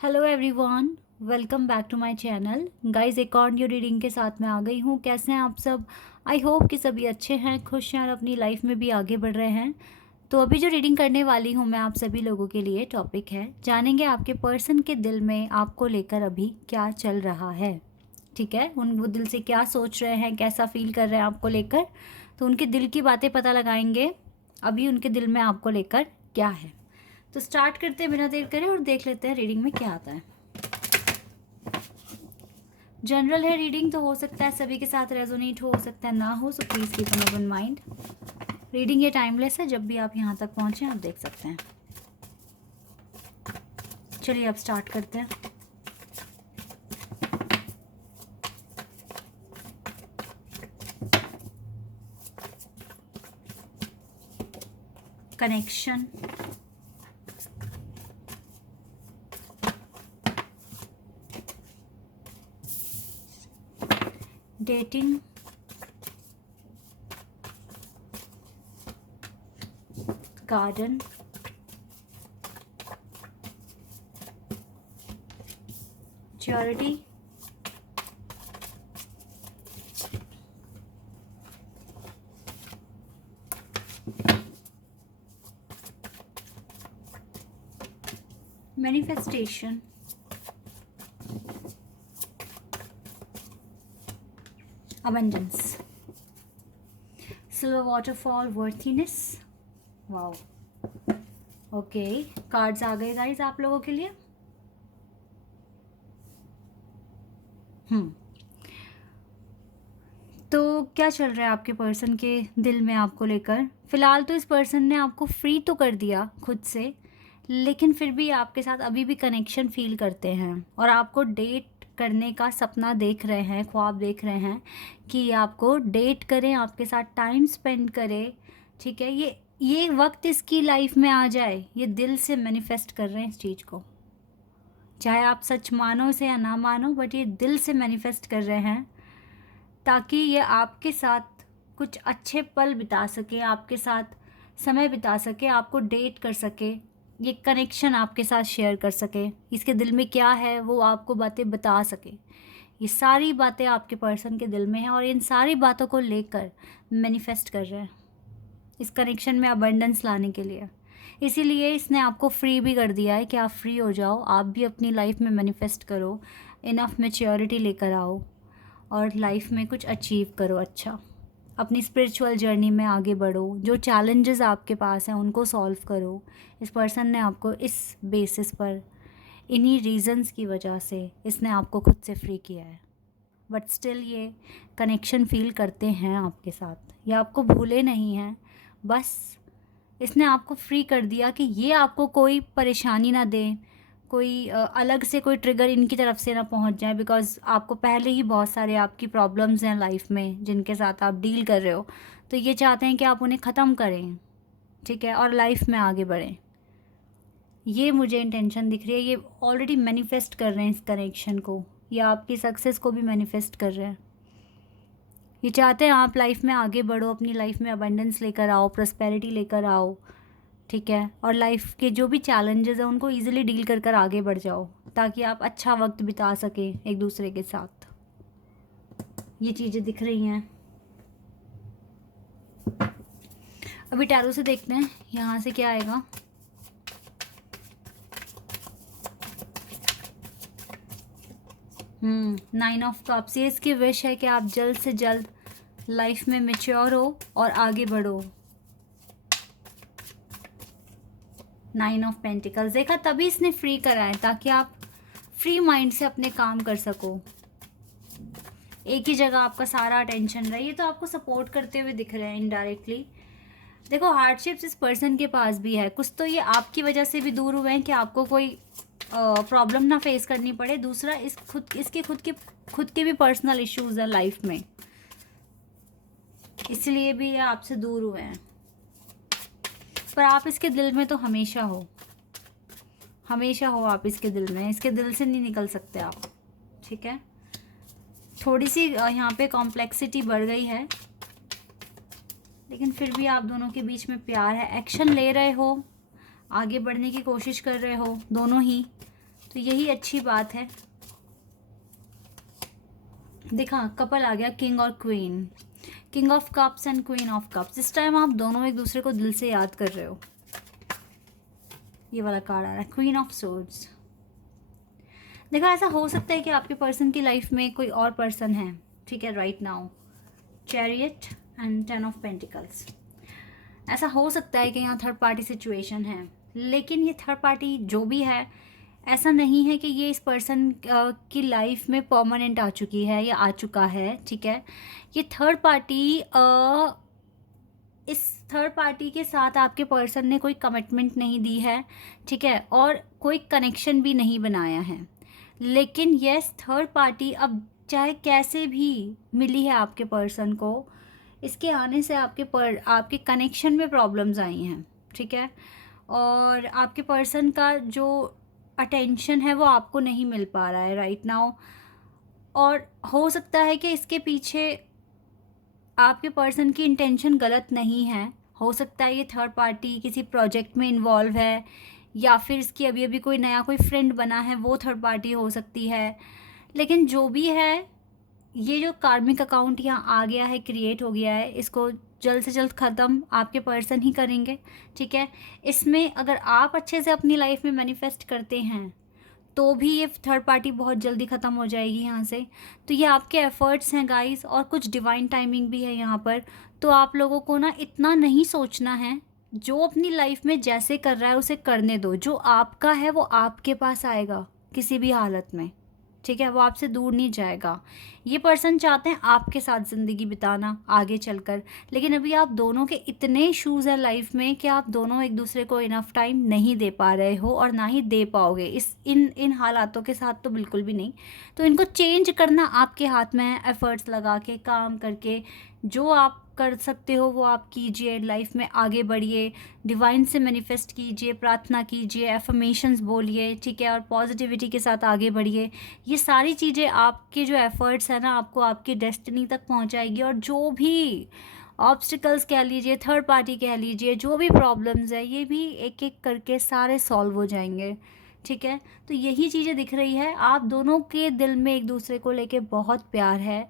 Hello everyone, welcome back to my channel. Guys, एक और new reading के साथ मैं आ गई हूँ। कैसे हैं आप सब? आई होप कि सभी अच्छे हैं, खुश हैं और अपनी लाइफ में भी आगे बढ़ रहे हैं। तो अभी जो रीडिंग करने वाली हूँ मैं आप सभी लोगों के लिए, टॉपिक है जानेंगे आपके पर्सन के दिल में आपको लेकर अभी क्या चल रहा है। ठीक है, वो दिल से क्या सोच रहे हैं, कैसा फील कर रहे हैं आपको लेकर। तो उनके दिल की बातें पता लगाएंगे अभी उनके दिल में आपको लेकर क्या है। तो स्टार्ट करते हैं बिना देर करे और देख लेते हैं रीडिंग में क्या आता है। जनरल है रीडिंग, तो हो सकता है सभी के साथ रेजोनेट हो सकता है ना हो, so please keep an open mind. Reading ये टाइमलेस है, जब भी आप यहाँ तक पहुँचे आप देख सकते हैं। चलिए अब स्टार्ट करते हैं। Connection, dating, garden, charity, manifestation, abundance, silver waterfall, worthiness. Wow, okay, cards आ गए गाइस आप लोगों के लिए। तो क्या चल रहा है आपके पर्सन के दिल में आपको लेकर? फिलहाल तो इस पर्सन ने आपको फ्री तो कर दिया खुद से, लेकिन फिर भी आपके साथ अभी भी कनेक्शन फील करते हैं और आपको डेट करने का सपना देख रहे हैं, ख्वाब देख रहे हैं कि आपको डेट करें, आपके साथ टाइम स्पेंड करें। ठीक है, ये वक्त इसकी लाइफ में आ जाए, ये दिल से मैनिफेस्ट कर रहे हैं इस चीज़ को। चाहे आप सच मानो इसे या ना मानो, बट ये दिल से मैनिफेस्ट कर रहे हैं ताकि ये आपके साथ कुछ अच्छे पल बिता सके, आपके साथ समय बिता सके, आपको डेट कर सके, ये कनेक्शन आपके साथ शेयर कर सके, इसके दिल में क्या है वो आपको बातें बता सके। ये सारी बातें आपके पर्सन के दिल में हैं और इन सारी बातों को लेकर मैनिफेस्ट कर रहे हैं इस कनेक्शन में अबंडेंस लाने के लिए। इसीलिए इसने आपको फ्री भी कर दिया है कि आप फ्री हो जाओ, आप भी अपनी लाइफ में मैनिफेस्ट करो, इनफ मैच्योरिटी लेकर आओ और लाइफ में कुछ अचीव करो। अच्छा, अपनी स्पिरिचुअल जर्नी में आगे बढ़ो, जो चैलेंजेस आपके पास हैं उनको सॉल्व करो। इस पर्सन ने आपको इस बेसिस पर, इन्हीं रीजंस की वजह से इसने आपको खुद से फ्री किया है। बट स्टिल ये कनेक्शन फील करते हैं आपके साथ, ये आपको भूले नहीं हैं। बस इसने आपको फ्री कर दिया कि ये आपको कोई परेशानी ना दे, कोई अलग से कोई ट्रिगर इनकी तरफ से ना पहुंच जाए, बिकॉज़ आपको पहले ही बहुत सारे आपकी प्रॉब्लम्स हैं लाइफ में जिनके साथ आप डील कर रहे हो। तो ये चाहते हैं कि आप उन्हें ख़त्म करें, ठीक है, और लाइफ में आगे बढ़ें। ये मुझे इंटेंशन दिख रही है, ये ऑलरेडी मैनिफेस्ट कर रहे हैं इस कनेक्शन को, या आपकी सक्सेस को भी मैनिफेस्ट कर रहे हैं। ये चाहते हैं आप लाइफ में आगे बढ़ो, अपनी लाइफ में अबंडेंस लेकर आओ, प्रॉस्पेरिटी लेकर आओ, ठीक है, और लाइफ के जो भी चैलेंजेस हैं उनको इजीली डील कर कर आगे बढ़ जाओ ताकि आप अच्छा वक्त बिता सकें एक दूसरे के साथ। ये चीज़ें दिख रही हैं। अभी टैरो से देखते हैं यहाँ से क्या आएगा। नाइन ऑफ कप्स, ये इसकी विश है कि आप जल्द से जल्द लाइफ में मैच्योर हो और आगे बढ़ो। नाइन ऑफ पेंटिकल्स, देखा, तभी इसने फ्री करा है ताकि आप फ्री माइंड से अपने काम कर सको, एक ही जगह आपका सारा अटेंशन रहे। ये तो आपको सपोर्ट करते हुए दिख रहे हैं इनडायरेक्टली। देखो, हार्डशिप्स इस पर्सन के पास भी है, कुछ तो ये आपकी वजह से भी दूर हुए हैं कि आपको कोई प्रॉब्लम ना फेस करनी पड़े। दूसरा, इसके खुद के भी पर्सनल इश्यूज हैं लाइफ में, इसलिए भी ये आपसे दूर हुए हैं। पर आप इसके दिल में तो हमेशा हो, हमेशा हो आप इसके दिल में, इसके दिल से नहीं निकल सकते आप, ठीक है। थोड़ी सी यहाँ पे कॉम्प्लेक्सिटी बढ़ गई है, लेकिन फिर भी आप दोनों के बीच में प्यार है, एक्शन ले रहे हो, आगे बढ़ने की कोशिश कर रहे हो दोनों ही। तो यही अच्छी बात है। देखा, कपल आ गया, किंग और queen, king of cups and queen of cups. इस टाइम आप दोनों एक दूसरे को दिल से याद कर रहे हो। ये वाला कार्ड आ रहा है, क्वीन ऑफ सोर्ड्स। देखो, ऐसा हो सकता है कि आपके पर्सन की लाइफ में कोई और पर्सन है, ठीक है, right now. Chariot and 10 of pentacles. ऐसा हो सकता है कि यहाँ थर्ड पार्टी सिचुएशन है, लेकिन ये थर्ड पार्टी जो भी है, ऐसा नहीं है कि ये इस पर्सन की लाइफ में परमानेंट आ चुकी है या आ चुका है, ठीक है। ये थर्ड पार्टी इस थर्ड पार्टी के साथ आपके पर्सन ने कोई कमिटमेंट नहीं दी है, ठीक है, और कोई कनेक्शन भी नहीं बनाया है। लेकिन यस, थर्ड पार्टी अब चाहे कैसे भी मिली है आपके पर्सन को, इसके आने से आपके कनेक्शन में प्रॉब्लम्स आई हैं, ठीक है। और आपके पर्सन का जो अटेंशन है वो आपको नहीं मिल पा रहा है राइट नाउ। और हो सकता है कि इसके पीछे आपके पर्सन की इंटेंशन गलत नहीं है। हो सकता है ये थर्ड पार्टी किसी प्रोजेक्ट में इन्वॉल्व है, या फिर इसकी अभी अभी कोई फ्रेंड बना है, वो थर्ड पार्टी हो सकती है। लेकिन जो भी है, ये जो कार्मिक अकाउंट यहाँ आ गया है, क्रिएट हो गया है, इसको जल्द से जल्द ख़त्म आपके पर्सन ही करेंगे, ठीक है। इसमें अगर आप अच्छे से अपनी लाइफ में मैनिफेस्ट करते हैं तो भी ये थर्ड पार्टी बहुत जल्दी ख़त्म हो जाएगी यहाँ से। तो ये आपके एफ़र्ट्स हैं गाइस, और कुछ डिवाइन टाइमिंग भी है यहाँ पर। तो आप लोगों को ना इतना नहीं सोचना है, जो अपनी लाइफ में जैसे कर रहा है उसे करने दो। जो आपका है वो आपके पास आएगा किसी भी हालत में, ठीक है, वो आपसे दूर नहीं जाएगा। ये पर्सन चाहते हैं आपके साथ ज़िंदगी बिताना आगे चलकर, लेकिन अभी आप दोनों के इतने इश्यूज़ हैं लाइफ में कि आप दोनों एक दूसरे को इनफ टाइम नहीं दे पा रहे हो, और ना ही दे पाओगे इन हालातों के साथ, तो बिल्कुल भी नहीं। तो इनको चेंज करना आपके हाथ में है, एफ़र्ट्स लगा के, काम करके। जो आप कर सकते हो वो आप कीजिए, लाइफ में आगे बढ़िए, डिवाइन से मैनिफेस्ट कीजिए, प्रार्थना कीजिए, एफर्मेशंस बोलिए, ठीक है, और पॉजिटिविटी के साथ आगे बढ़िए। ये सारी चीज़ें, आपके जो एफ़र्ट्स हैं ना, आपको आपकी डेस्टिनी तक पहुंचाएगी। और जो भी ऑब्स्टिकल्स कह लीजिए, थर्ड पार्टी कह लीजिए, जो भी प्रॉब्लम्स है, ये भी एक एक करके सारे सॉल्व हो जाएंगे, ठीक है। तो यही चीज़ें दिख रही है, आप दोनों के दिल में एक दूसरे को लेके बहुत प्यार है।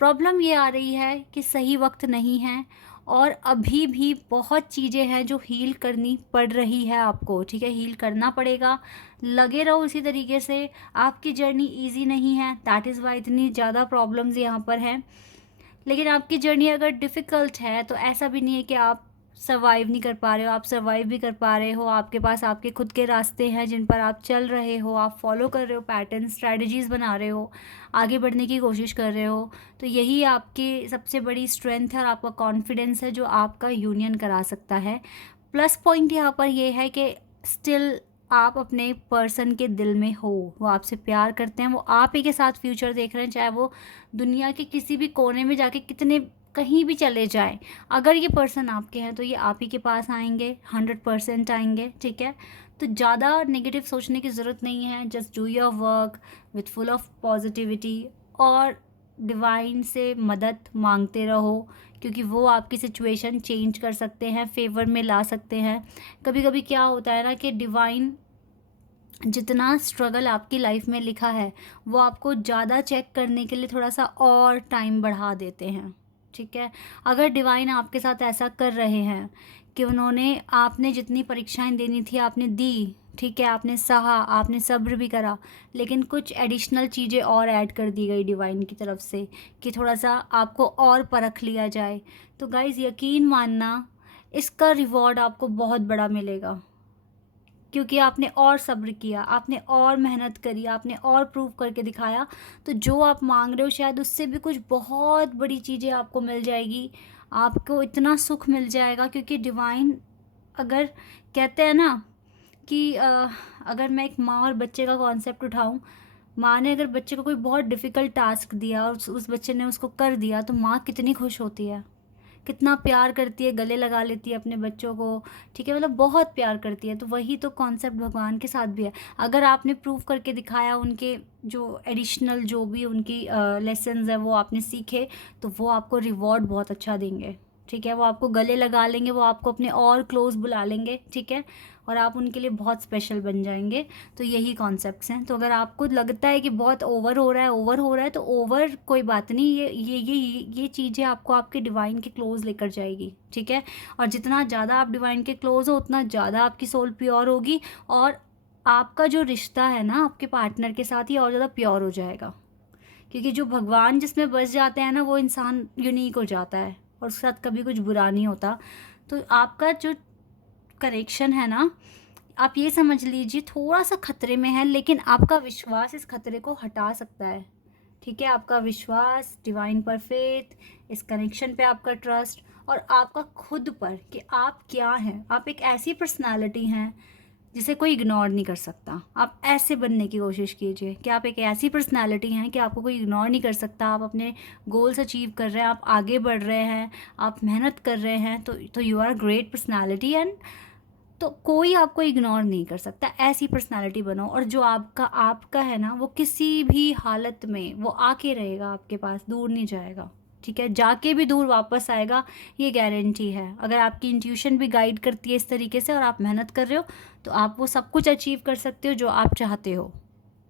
प्रॉब्लम ये आ रही है कि सही वक्त नहीं है, और अभी भी बहुत चीज़ें हैं जो हील करनी पड़ रही है आपको, ठीक है, हील करना पड़ेगा। लगे रहो इसी तरीके से। आपकी जर्नी इजी नहीं है, दैट इज़ वाई इतनी ज़्यादा प्रॉब्लम्स यहाँ पर हैं। लेकिन आपकी जर्नी अगर डिफ़िकल्ट है तो ऐसा भी नहीं है कि आप सर्वाइव नहीं कर पा रहे हो, आप सर्वाइव भी कर पा रहे हो। आपके पास आपके खुद के रास्ते हैं जिन पर आप चल रहे हो, आप फॉलो कर रहे हो, पैटर्न स्ट्रैटेजीज़ बना रहे हो, आगे बढ़ने की कोशिश कर रहे हो। तो यही आपकी सबसे बड़ी स्ट्रेंथ है और आपका कॉन्फिडेंस है, जो आपका यूनियन करा सकता है। प्लस पॉइंट यहाँ पर ये है कि स्टिल आप अपने पर्सन के दिल में हो, वो आपसे प्यार करते हैं, वो आप ही के साथ फ्यूचर देख रहे हैं, चाहे वो दुनिया के किसी भी कोने में जाके कितने कहीं भी चले जाएं। अगर ये पर्सन आपके हैं तो ये आप ही के पास आएंगे, 100% आएंगे, ठीक है। तो ज़्यादा नेगेटिव सोचने की ज़रूरत नहीं है, just do your work with full of positivity, और डिवाइन से मदद मांगते रहो, क्योंकि वो आपकी सिचुएशन चेंज कर सकते हैं, फेवर में ला सकते हैं। कभी कभी क्या होता है ना कि डिवाइन जितना स्ट्रगल आपकी लाइफ में लिखा है, वो आपको ज़्यादा चेक करने के लिए थोड़ा सा और टाइम बढ़ा देते हैं, ठीक है। अगर डिवाइन आपके साथ ऐसा कर रहे हैं कि उन्होंने, आपने जितनी परीक्षाएं देनी थी आपने दी, ठीक है, आपने सहा, आपने सब्र भी करा, लेकिन कुछ एडिशनल चीज़ें और ऐड कर दी गई डिवाइन की तरफ से कि थोड़ा सा आपको और परख लिया जाए। तो गाइज़, यकीन मानना, इसका रिवॉर्ड आपको बहुत बड़ा मिलेगा, क्योंकि आपने और सब्र किया, आपने और मेहनत करी, आपने और प्रूव करके दिखाया। तो जो आप मांग रहे हो शायद उससे भी कुछ बहुत बड़ी चीज़ें आपको मिल जाएगी, आपको इतना सुख मिल जाएगा। क्योंकि डिवाइन, अगर कहते हैं ना कि अगर मैं एक माँ और बच्चे का कॉन्सेप्ट उठाऊं, माँ ने अगर बच्चे को कोई बहुत डिफ़िकल्ट टास्क दिया और उस बच्चे ने उसको कर दिया, तो माँ कितनी खुश होती है, कितना प्यार करती है, गले लगा लेती है अपने बच्चों को, ठीक है, मतलब बहुत प्यार करती है। तो वही तो कॉन्सेप्ट भगवान के साथ भी है। अगर आपने प्रूव करके दिखाया, उनके जो एडिशनल जो भी उनकी लेसन्स है वो आपने सीखे, तो वो आपको रिवॉर्ड बहुत अच्छा देंगे, ठीक है, वो आपको गले लगा लेंगे, वो आपको अपने और क्लोज बुला लेंगे, ठीक है, और आप उनके लिए बहुत स्पेशल बन जाएंगे। तो यही कॉन्सेप्ट्स हैं। तो अगर आपको लगता है कि बहुत ओवर हो रहा है, तो ओवर कोई बात नहीं, ये चीज़ें आपको आपके डिवाइन के क्लोज लेकर जाएगी, ठीक है। और जितना ज़्यादा आप डिवाइन के क्लोज हो, उतना ज़्यादा आपकी सोल प्योर होगी, और आपका जो रिश्ता है ना आपके पार्टनर के साथ, ही और ज़्यादा प्योर हो जाएगा। क्योंकि जो भगवान जिसमें बस जाते हैं ना, वो इंसान यूनिक हो जाता है और उसके साथ कभी कुछ बुरा नहीं होता। तो आपका जो कनेक्शन है ना, आप ये समझ लीजिए थोड़ा सा खतरे में है, लेकिन आपका विश्वास इस खतरे को हटा सकता है, ठीक है। आपका विश्वास, डिवाइन पर फेथ, इस कनेक्शन पे आपका ट्रस्ट, और आपका खुद पर कि आप क्या हैं। आप एक ऐसी पर्सनालिटी हैं जिसे कोई इग्नोर नहीं कर सकता। आप ऐसे बनने की कोशिश कीजिए कि आप एक ऐसी पर्सनालिटी हैं कि आपको कोई इग्नोर नहीं कर सकता। आप अपने गोल्स अचीव कर रहे हैं, आप आगे बढ़ रहे हैं, आप मेहनत कर रहे हैं, तो you are great personality, and तो कोई आपको इग्नोर नहीं कर सकता। ऐसी पर्सनालिटी बनो, और जो आपका है ना, वो किसी भी हालत में वो आके रहेगा आपके पास, दूर नहीं जाएगा, ठीक है। जाके भी दूर वापस आएगा, ये गारंटी है। अगर आपकी इंट्यूशन भी गाइड करती है इस तरीके से और आप मेहनत कर रहे हो, तो आप वो सब कुछ अचीव कर सकते हो जो आप चाहते हो,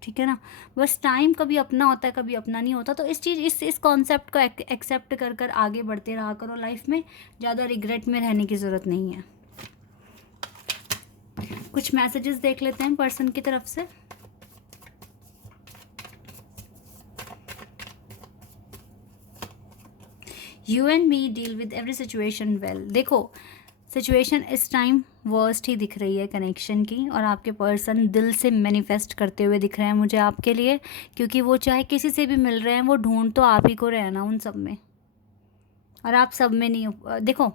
ठीक है ना। बस टाइम कभी अपना होता है, कभी अपना नहीं होता। तो इस कॉन्सेप्ट को एक्सेप्ट कर कर आगे बढ़ते रहा करो लाइफ में। ज़्यादा रिग्रेट में रहने की ज़रूरत नहीं है। कुछ मैसेजेस देख लेते हैं पर्सन की तरफ से। You and me deal with every situation well. देखो, सिचुएशन इस टाइम वर्स्ट ही दिख रही है कनेक्शन की, और आपके पर्सन दिल से मैनिफेस्ट करते हुए दिख रहे हैं मुझे आपके लिए। क्योंकि वो चाहे किसी से भी मिल रहे हैं, वो ढूंढ तो आप ही को रहे हैं ना उन सब में, और आप सब में नहीं हो। देखो,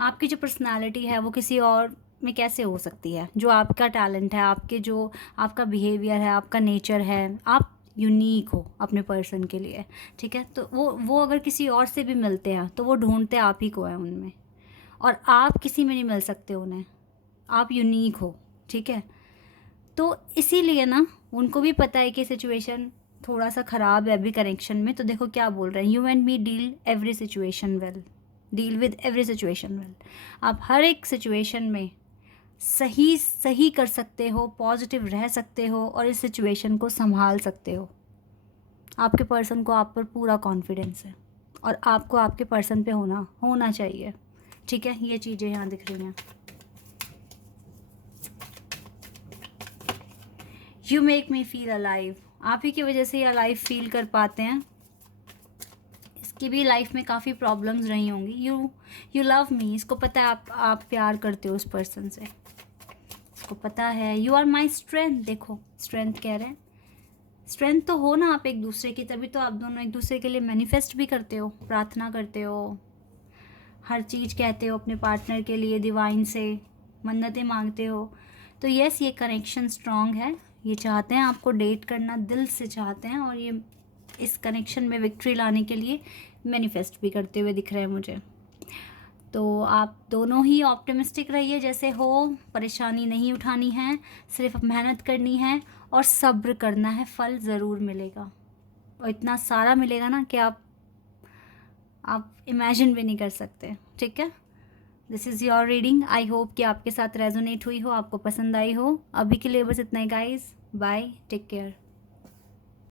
आपकी जो पर्सनालिटी है वो किसी और में कैसे हो सकती है। जो आपका टैलेंट है, आपके जो आपका बिहेवियर है, आपका नेचर है, आप यूनिक हो अपने पर्सन के लिए, ठीक है। तो वो अगर किसी और से भी मिलते हैं, तो वो ढूंढते आप ही को है उनमें, और आप किसी में नहीं मिल सकते उन्हें। आप यूनिक हो, ठीक है। तो इसीलिए ना उनको भी पता है कि सिचुएशन थोड़ा सा ख़राब है अभी कनेक्शन में। तो देखो क्या बोल रहे हैं, you and me deal every situation well, deal with every situation well. आप हर एक सिचुएशन में सही कर सकते हो, पॉजिटिव रह सकते हो, और इस सिचुएशन को संभाल सकते हो। आपके पर्सन को आप पर पूरा कॉन्फिडेंस है, और आपको आपके पर्सन पे होना चाहिए, ठीक है। ये चीज़ें यहाँ दिख रही हैं। You make me feel alive. आप ही की वजह से ये अलाइव फील कर पाते हैं। इसकी भी लाइफ में काफ़ी प्रॉब्लम्स रही होंगी। यू लव मी, इसको पता है आप प्यार करते हो उस पर्सन से, इसको पता है। You are my strength. देखो, स्ट्रेंथ कह रहे हैं, स्ट्रेंथ तो हो ना आप एक दूसरे की, तभी तो आप दोनों एक दूसरे के लिए मैनिफेस्ट भी करते हो, प्रार्थना करते हो, हर चीज़ कहते हो अपने पार्टनर के लिए, डिवाइन से मन्नतें मांगते हो। तो यस, ये कनेक्शन स्ट्रांग है। ये चाहते हैं आपको डेट करना, दिल से चाहते हैं, और ये इस कनेक्शन में विक्ट्री लाने के लिए मैनिफेस्ट भी करते हुए दिख रहे हैं मुझे। तो आप दोनों ही ऑप्टिमिस्टिक रहिए, जैसे हो। परेशानी नहीं उठानी है, सिर्फ मेहनत करनी है और सब्र करना है। फल ज़रूर मिलेगा, और इतना सारा मिलेगा ना कि आप इमेजिन भी नहीं कर सकते, ठीक है। This is your reading. I hope कि आपके साथ रेजोनेट हुई हो, आपको पसंद आई हो। अभी के लिए बस इतना ही गाइज। Bye, take care.